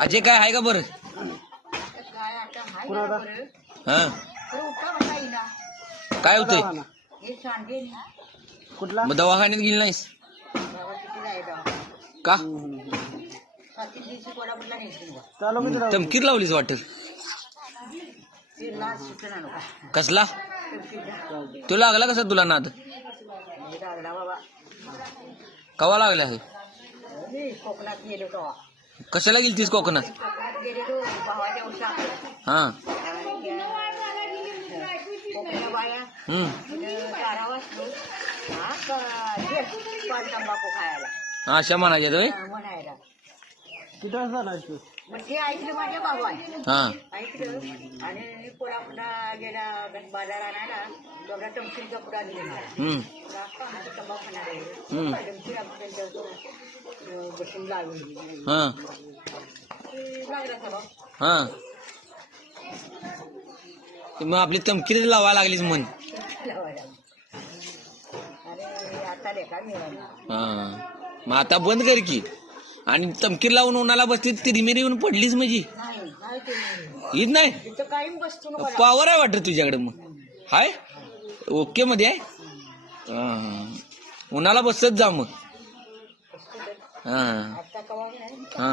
अजय काय आहे का बरं? हा काय होतंय? कुठला मग दवाखान्यात गेली नाहीस का? चालू किती राहू? तमकीर लावलीस वाटत. कसला तो लागला कसा तुला नाद? कवा लागला हे? कोकणात गेलो तेव्हा. कशाला गेलतीस कोकणात? कोकणात गेलेलो भावाच्या उसात. हा कोकण्या बाया चारा वाचलो. पाच तंबाखू खायला हा अशा म्हणायच्या होय? म्हणायला. किती वाजता आलास तू? मग ते ऐकलं माझ्या बाबाने. हा ऐकलं आणि कोल्हापूरला गेला बाजार आणायला. तेवढा तमशीलचा पुढा दिला. तंबाखू खाणार बसून लावली. हा लागला सगळं. हा मग आपली तमकीर लावायला लागलीच म्हण. लावायला आणि आता लेखा मिळाला. हा मग आता बंद कर की. आणि तमकीर लावून उन्हाला बसती तिरमिरी येऊन पडलीच म्हणजे नाही नाही ते नाही. हीच नाही. तिथं कायम बसतो ना मला. पावर आहे वाटत तुझ्याकडे. मग हाय ओके मध्ये आहे. हा उन्हाला बसत जा मग. हा आता कवा नाही. हा